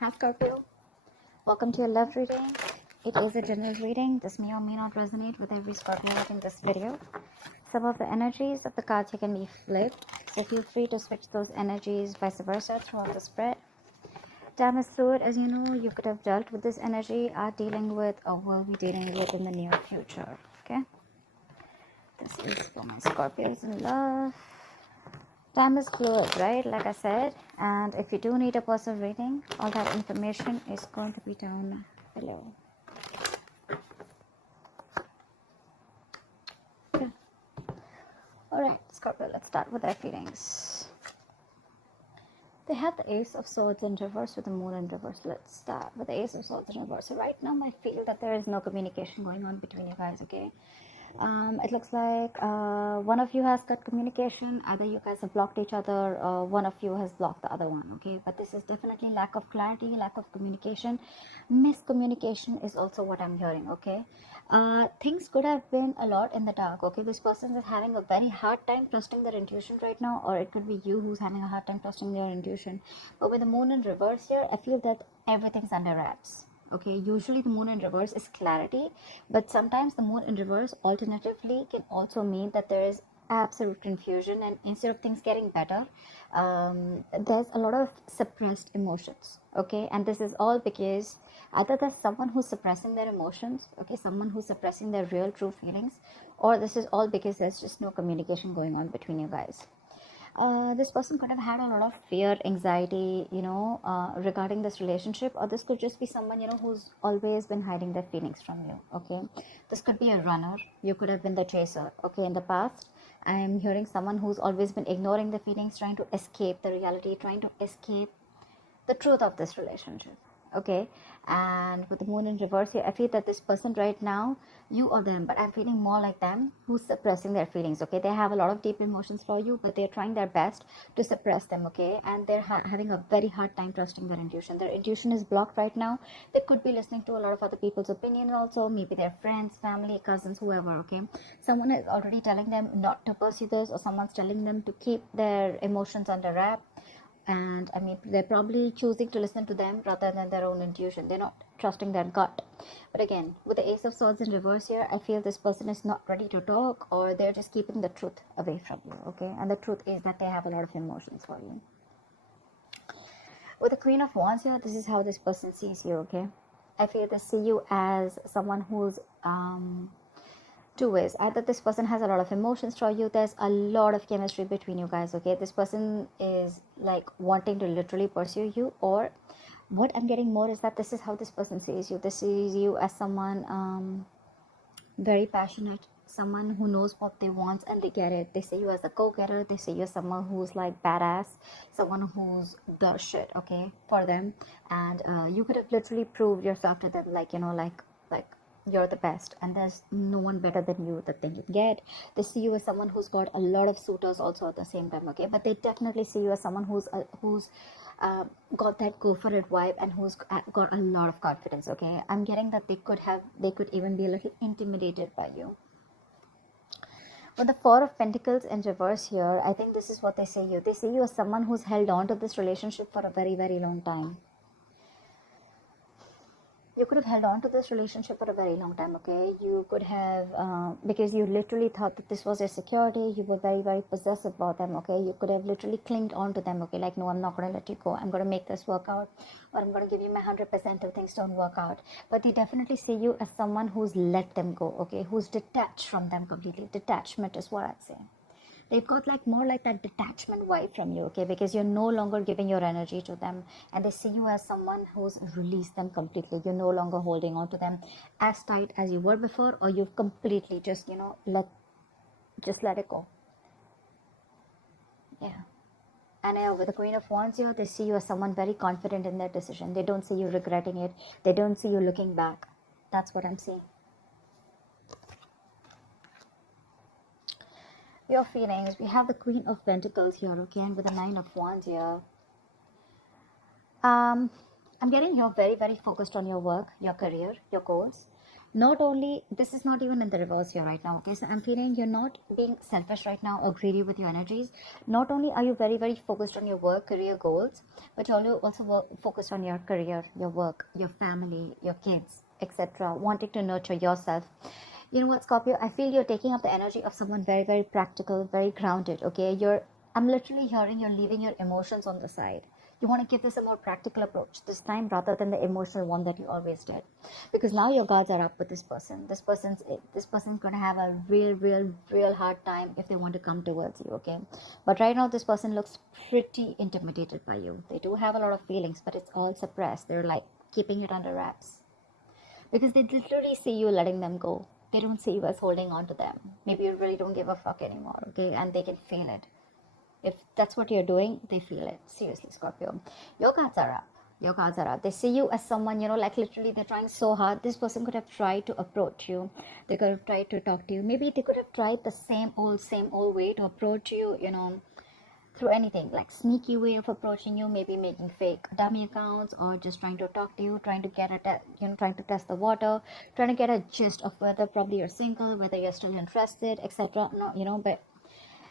Hi Scorpio, welcome to your love reading. It is a general reading. This may or may not resonate with every Scorpio watching this video. Some of the energies of the cards here can be flipped, so feel free to switch those energies vice versa throughout the spread. Time is fluid, as you know. You could have dealt with this energy, are dealing with, or will be dealing with in the near future. Okay, this is for my Scorpios in love. Time is fluid, right? Like I said, and if you do need a personal reading, all that information is going to be down below. Okay. All right, Scorpio, let's start with their feelings. They have the Ace of Swords in reverse with the Moon in reverse. Let's start with the Ace of Swords in reverse. So right now, I feel that there is no communication going on between you guys, okay? It looks like one of you has got communication. Either you guys have blocked each other, or one of you has blocked the other one, okay? But this is definitely lack of clarity, lack of communication. Miscommunication is also what I'm hearing, okay? Things could have been a lot in the dark, okay? This person is having a very hard time trusting their intuition right now, or it could be you who's having a hard time trusting their intuition. But with the Moon in reverse here, I feel that everything's under wraps. Okay, usually the Moon in reverse is clarity, but sometimes the Moon in reverse alternatively can also mean that there is absolute confusion, and instead of things getting better, there's a lot of suppressed emotions. Okay, and this is all because either there's someone who's suppressing their emotions, okay, someone who's suppressing their real true feelings, or this is all because there's just no communication going on between you guys. This person could have had a lot of fear, anxiety, regarding this relationship, or this could just be someone, who's always been hiding their feelings from you. Okay, this could be a runner. You could have been the chaser. Okay, in the past, I am hearing someone who's always been ignoring the feelings, trying to escape the reality, trying to escape the truth of this relationship. Okay, and with the Moon in reverse here, I feel that this person right now, you or them, but I'm feeling more like them, who's suppressing their feelings. Okay, they have a lot of deep emotions for you, but they're trying their best to suppress them. Okay, and they're having a very hard time trusting their intuition. Their intuition is blocked right now. They could be listening to a lot of other people's opinion also, maybe their friends, family, cousins, whoever. Okay, someone is already telling them not to pursue this, or someone's telling them to keep their emotions under wrap. And I mean, they're probably choosing to listen to them rather than their own intuition. They're not trusting their gut. But again, with the Ace of Swords in reverse here, I feel this person is not ready to talk, or they're just keeping the truth away from you. Okay, and the truth is that they have a lot of emotions for you. With the Queen of Wands here, this is how this person sees you. Okay, I feel they see you as someone who's two ways. Either this person has a lot of emotions for you, there's a lot of chemistry between you guys. Okay, this person is like wanting to literally pursue you, or what I'm getting more is that this is how this person sees you. This sees you as someone very passionate, someone who knows what they want and they get it. They see you as a go-getter. They see you as someone who's like badass, someone who's the shit, okay, for them. And you could have literally proved yourself to them, like, like you're the best and there's no one better than you that they can get. They see you as someone who's got a lot of suitors also at the same time, okay, but they definitely see you as someone who's got that go for it vibe and who's got a lot of confidence. Okay, I'm getting that they could even be a little intimidated by you. With the Four of Pentacles in reverse here, I think this is what they see you as someone who's held on to this relationship for a very, very long time. You could have held on to this relationship for a very long time. Okay, you could have because you literally thought that this was your security. You were very, very possessive about them. Okay, you could have literally clinged on to them. Okay, like, no, I'm not going to let you go. I'm going to make this work out, or I'm going to give you my 100% if things don't work out. But they definitely see you as someone who's let them go. Okay, who's detached from them completely. Detachment is what I'd say. They've got like more like that detachment vibe from you, okay, because you're no longer giving your energy to them, and they see you as someone who's released them completely. You're no longer holding on to them as tight as you were before, or you've completely just let it go. Yeah. And with the Queen of Wands here, they see you as someone very confident in their decision. They don't see you regretting it. They don't see you looking back. That's what I'm seeing. Your feelings, we have the Queen of Pentacles here, okay, and with the Nine of Wands here. I'm getting you're very, very focused on your work, your career, your goals. Not only, this is not even in the reverse here right now, okay? So I'm feeling you're not being selfish right now or greedy with your energies. Not only are you very, very focused on your work, career goals, but you're also focused on your career, your work, your family, your kids, etc., wanting to nurture yourself. You know what, Scorpio, I feel you're taking up the energy of someone very, very practical, very grounded, okay? I'm literally hearing you're leaving your emotions on the side. You want to give this a more practical approach this time rather than the emotional one that you always did, because now your guards are up with this person. This person's going to have a real hard time if they want to come towards you, okay? But right now this person looks pretty intimidated by you. They do have a lot of feelings, but it's all suppressed. They're like keeping it under wraps because they literally see you letting them go. They don't see you as holding on to them. Maybe you really don't give a fuck anymore, okay? And they can feel it. If that's what you're doing, they feel it. Seriously, Scorpio. Your cards are up. Your cards are up. They see you as someone, like literally they're trying so hard. This person could have tried to approach you. They could have tried to talk to you. Maybe they could have tried the same old way to approach you, through anything, like sneaky way of approaching you, maybe making fake dummy accounts or just trying to talk to you, trying to get trying to test the water, trying to get a gist of whether probably you're single, whether you're still interested, etc. No, but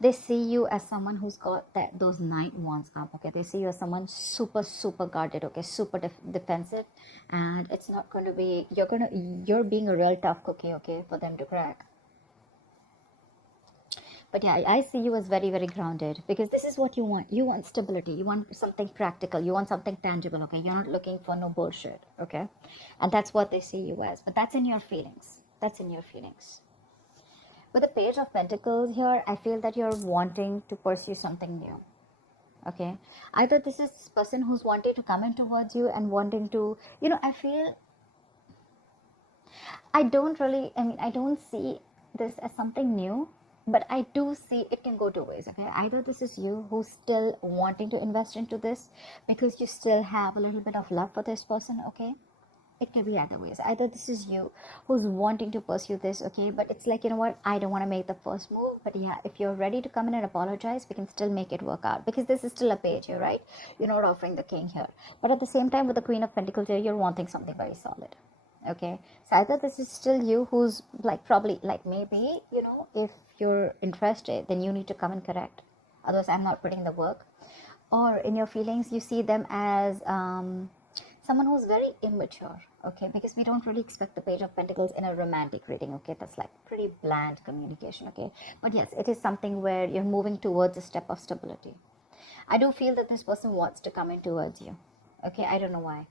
they see you as someone who's got those night wands up, okay? They see you as someone super guarded, okay? Super defensive, and it's not going to be, you're being a real tough cookie, okay, for them to crack. But yeah, I see you as very, very grounded, because this is what you want. You want stability. You want something practical. You want something tangible, okay? You're not looking for no bullshit, okay? And that's what they see you as. But that's in your feelings. That's in your feelings. With the Page of Pentacles here, I feel that you're wanting to pursue something new, okay? Either this is this person who's wanting to come in towards you and wanting to, I feel, I don't see this as something new, but I do see it can go two ways, okay? Either this is you who's still wanting to invest into this because you still have a little bit of love for this person, okay? It can be other ways. Either this is you who's wanting to pursue this, okay? But it's like, you know what? I don't want to make the first move. But yeah, if you're ready to come in and apologize, we can still make it work out. Because this is still a page here, right? You're not offering the king here. But at the same time, with the Queen of Pentacles here, you're wanting something very solid. Okay? So either this is still you who's like probably like maybe, if you're interested, then you need to come and correct. Otherwise, I'm not putting the work. Or in your feelings, you see them as someone who's very immature, okay? Because we don't really expect the Page of Pentacles in a romantic reading, okay? That's like pretty bland communication, okay? But yes, it is something where you're moving towards a step of stability. I do feel that this person wants to come in towards you, okay? I don't know why.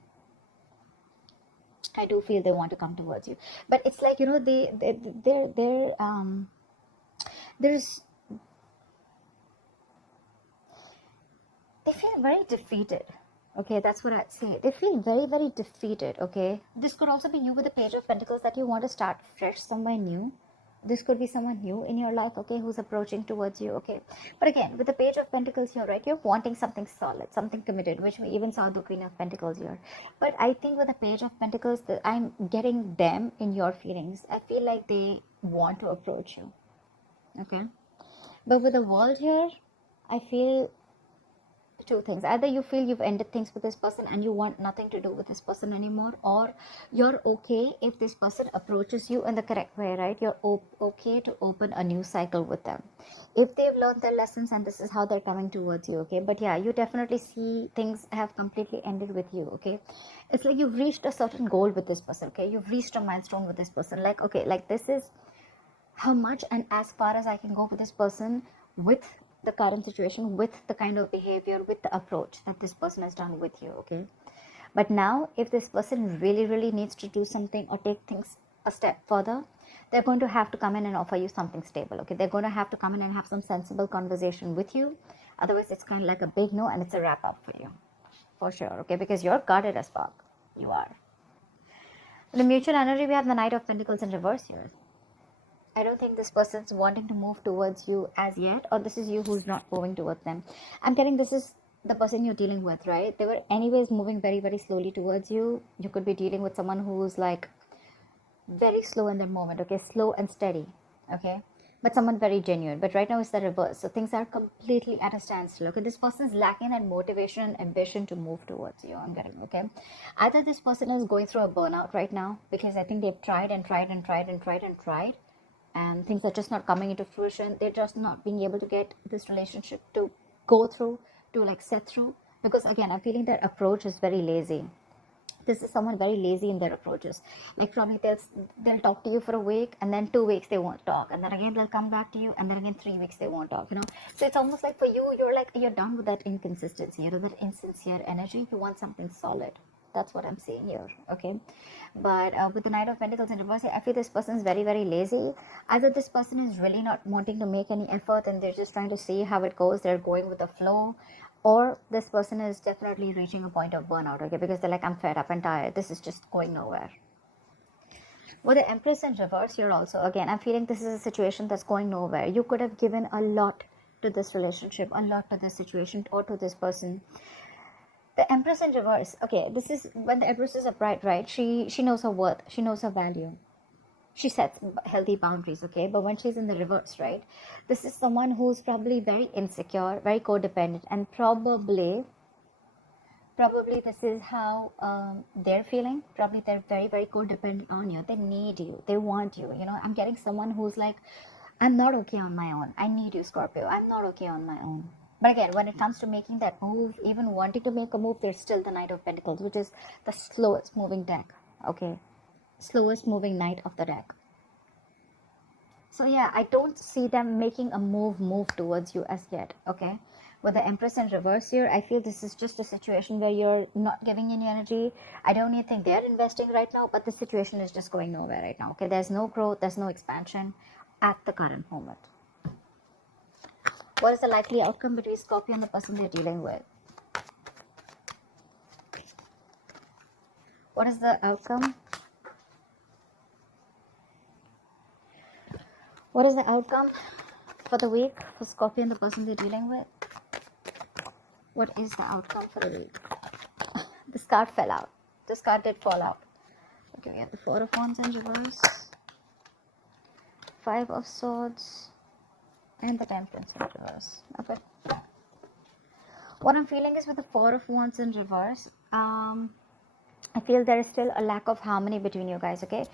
I do feel they want to come towards you, but it's like, they feel very defeated. Okay, that's what I'd say. They feel very, very defeated, okay? This could also be you with the Page of Pentacles, that you want to start fresh somewhere new. This could be someone new in your life, okay, who's approaching towards you, okay? But again, with the Page of Pentacles here, right, you're wanting something solid, something committed, which we even saw the Queen of Pentacles here. But I think with the Page of Pentacles, I'm getting them in your feelings. I feel like they want to approach you, okay? But with the World here, I feel two things. Either you feel you've ended things with this person and you want nothing to do with this person anymore, or you're okay if this person approaches you in the correct way, right? You're okay to open a new cycle with them if they've learned their lessons and this is how they're coming towards you, okay? But yeah, you definitely see things have completely ended with you, okay? It's like you've reached a certain goal with this person, okay? You've reached a milestone with this person, like, okay, like this is how much and as far as I can go with this person, with the current situation, with the kind of behavior, with the approach that this person has done with you, okay? But now, if this person really needs to do something or take things a step further, they're going to have to come in and offer you something stable, okay? They're going to have to come in and have some sensible conversation with you. Otherwise, it's kind of like a big no, and it's a wrap up for you, for sure, okay? Because you're guarded as fuck. You are. In the mutual energy, we have the Knight of Pentacles in reverse here. I don't think this person's wanting to move towards you as yet, or this is you who's not moving towards them. I'm getting this is the person you're dealing with, right? They were anyways moving very slowly towards you. You could be dealing with someone who's like very slow in their moment, okay? Slow and steady, okay? but someone very genuine. But right now it's the reverse. So things are completely at a standstill. Okay, this person is lacking that motivation and ambition to move towards you. I'm getting, okay. Either this person is going through a burnout right now, because I think they've tried and tried and tried and tried and tried, and things are just not coming into fruition. They're just not being able to get this relationship to go through, to like set through. Because again, I'm feeling their approach is very lazy. This is someone very lazy in their approaches. Like probably they'll talk to you for a week, and then 2 weeks they won't talk, and then again they'll come back to you, and then again 3 weeks they won't talk, so it's almost like for you, you're done with that inconsistency, that insincere energy. You want something solid. That's what I'm seeing here, okay. But with the Knight of Pentacles in reverse, I feel this person is very, very lazy. Either this person is really not wanting to make any effort, and they're just trying to see how it goes. They're going with the flow. Or this person is definitely reaching a point of burnout, okay, because they're like, I'm fed up and tired. This is just going nowhere. With the Empress in reverse, you're also, again, I'm feeling this is a situation that's going nowhere. You could have given a lot to this relationship, a lot to this situation, or to this person. The Empress in reverse, okay, this is when the Empress is upright, right? She knows her worth. She knows her value. She sets healthy boundaries, okay. But when she's in the reverse, right, this is someone who's probably very insecure, very codependent, and probably this is how they're feeling. Probably they're very, very codependent on you. They need you, they want you, I'm getting someone who's like, I'm not okay on my own. I need you, Scorpio. I'm not okay on my own. But again, when it comes to making that move, even wanting to make a move, there's still the Knight of Pentacles, which is the slowest moving deck, okay. Slowest moving knight of the deck. So yeah, I don't see them making a move towards you as yet, okay. With the Empress in reverse here, I feel this is just a situation where you're not giving any energy. I don't even think they're investing right now, but the situation is just going nowhere right now, okay. There's no growth, there's no expansion at the current moment. What is the likely outcome between Scorpio and the person they're dealing with? What is the outcome? What is the outcome for the week for Scorpio and the person they're dealing with? What is the outcome for the week? This card fell out. This card did fall out. Okay, we have the Four of Wands in reverse, Five of Swords, and the Temperance in reverse. Okay. What I'm feeling is with the Four of Wands in reverse, I feel there is still a lack of harmony between you guys, okay.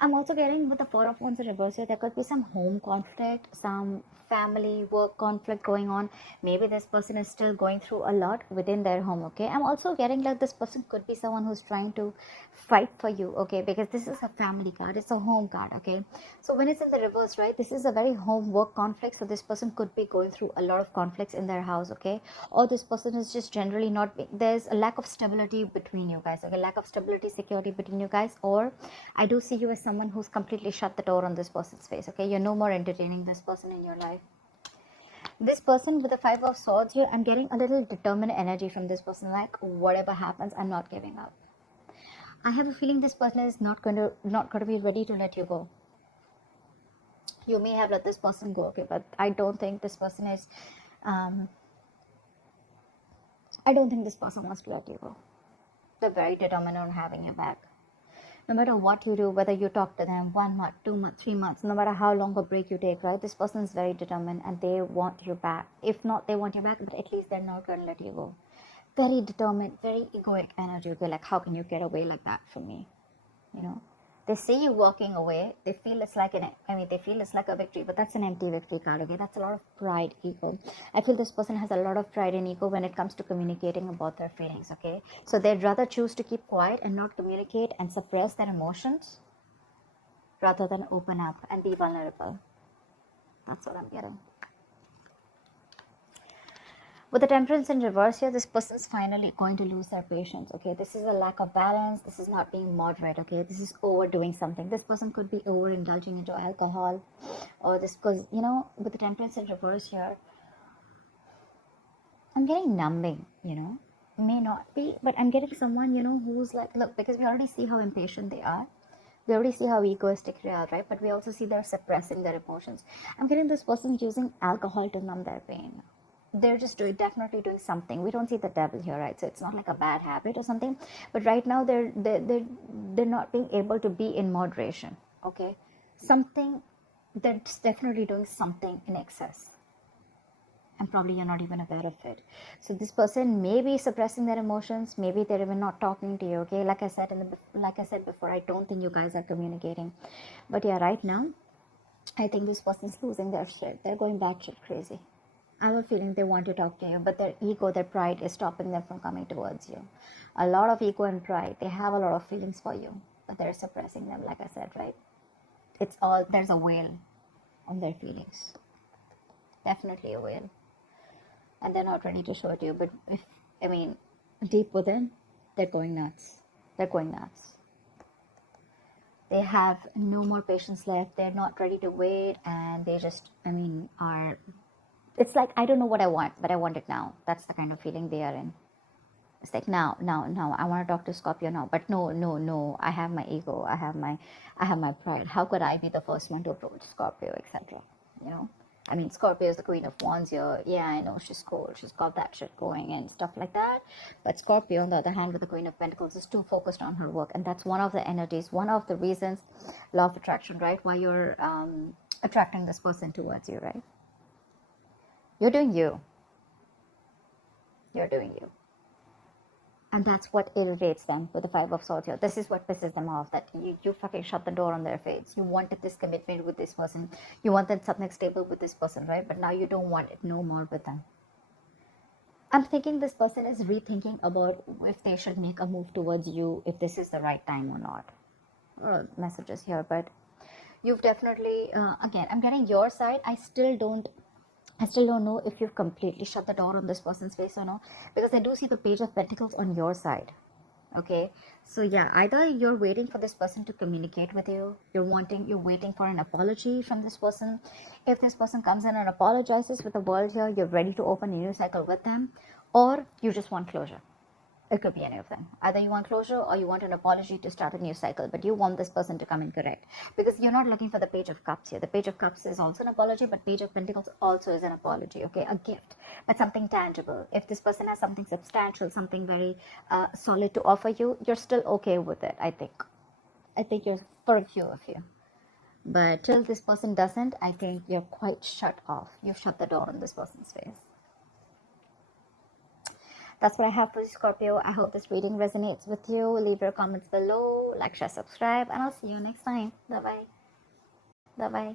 I'm also getting with the Four of Wands in reverse here, there could be some home conflict, some family work conflict going on. Maybe this person is still going through a lot within their home, okay. I'm also getting like this person could be someone who's trying to fight for you, okay, because this is a family card, it's a home card, okay. So when it's in the reverse, right, this is a very home work conflict. So this person could be going through a lot of conflicts in their house, okay. Or this person is just generally not there's a lack of stability between you guys, okay, lack of stability, security between you guys. Or I do see you as someone who's completely shut the door on this person's face, okay. You're no more entertaining this person in your life. This person with the Five of Swords here, I'm getting a little determined energy from this person, like whatever happens, I'm not giving up. I have a feeling this person is not going to be ready to let you go. You may have let this person go, okay, but I don't think this person is I don't think this person wants to let you go. They're very determined on having you back. No matter what you do, whether you talk to them 1 month, 2 months, 3 months, no matter how long a break you take, right? This person is very determined and they want you back. If not, they want you back, but at least they're not going to let you go. Very determined, very egoic energy. Okay, like, how can you get away like that from me? They see you walking away, they feel it's like they feel it's like a victory, but that's an empty victory card, okay? That's a lot of pride, ego. I feel this person has a lot of pride and ego when it comes to communicating about their feelings, okay? So they'd rather choose to keep quiet and not communicate and suppress their emotions rather than open up and be vulnerable. That's what I'm getting. With the Temperance in reverse here, this person's finally going to lose their patience, okay? This is a lack of balance. This is not being moderate, okay? This is overdoing something. This person could be overindulging into alcohol, or this, because, with the Temperance in reverse here, I'm getting numbing, May not be, but I'm getting someone, who's like, look, because we already see how impatient they are. We already see how egoistic they are, right? But we also see they're suppressing their emotions. I'm getting this person using alcohol to numb their pain. They're just definitely doing something. We don't see the devil here, right? So it's not like a bad habit or something, but right now they're not being able to be in moderation, okay? Something they're just definitely doing something in excess, and probably you're not even aware of it. So this person may be suppressing their emotions, maybe they're even not talking to you. Okay, like I said like I said before, I don't think you guys are communicating. But yeah, right now I think this person's losing their shit. They're going batshit crazy. I have a feeling they want to talk to you, but their ego, their pride is stopping them from coming towards you. A lot of ego and pride. They have a lot of feelings for you, but they're suppressing them, like I said, right? It's all, there's a veil on their feelings. Definitely a veil. And they're not ready to show it to you. But if, I mean, deep within, they're going nuts. They're going nuts. They have no more patience left. They're not ready to wait, and they just, are. It's like, I don't know what I want, but I want it now. That's the kind of feeling they are in. It's like, now, I want to talk to Scorpio now, but no. I have my ego. I have my pride. How could I be the first one to approach Scorpio, etc.? You know, Scorpio is the Queen of Wands here. Yeah, I know she's cool. She's got that shit going and stuff like that. But Scorpio, on the other hand, with the Queen of Pentacles, is too focused on her work, and that's one of the energies, one of the reasons, law of attraction, right? Why you're attracting this person towards you, right? You're doing you. You're doing you. And that's what irritates them with the Five of Swords here. This is what pisses them off, that you fucking shut the door on their face. You wanted this commitment with this person. You wanted something stable with this person, right? But now you don't want it no more with them. I'm thinking this person is rethinking about if they should make a move towards you, if this is the right time or not. Messages here, but you've definitely, again, I'm getting your side. I still don't know if you've completely shut the door on this person's face or not, because I do see the Page of Pentacles on your side. Okay, so yeah, either you're waiting for this person to communicate with you, you're waiting for an apology from this person. If this person comes in and apologizes with the world here, you're ready to open a new cycle with them, or you just want closure. It could be any of them. Either you want closure or you want an apology to start a new cycle, but you want this person to come in correct, because you're not looking for the Page of Cups here. The Page of Cups is also an apology, but Page of Pentacles also is an apology, okay? A gift, but something tangible. If this person has something substantial, something very solid to offer you, you're still okay with it, I think. I think you're, for a few of you. But till this person doesn't, I think you're quite shut off. You've shut the door on this person's face. That's what I have for you, Scorpio. I hope this reading resonates with you. Leave your comments below, like, share, subscribe, and I'll see you next time. Bye-bye. Bye-bye.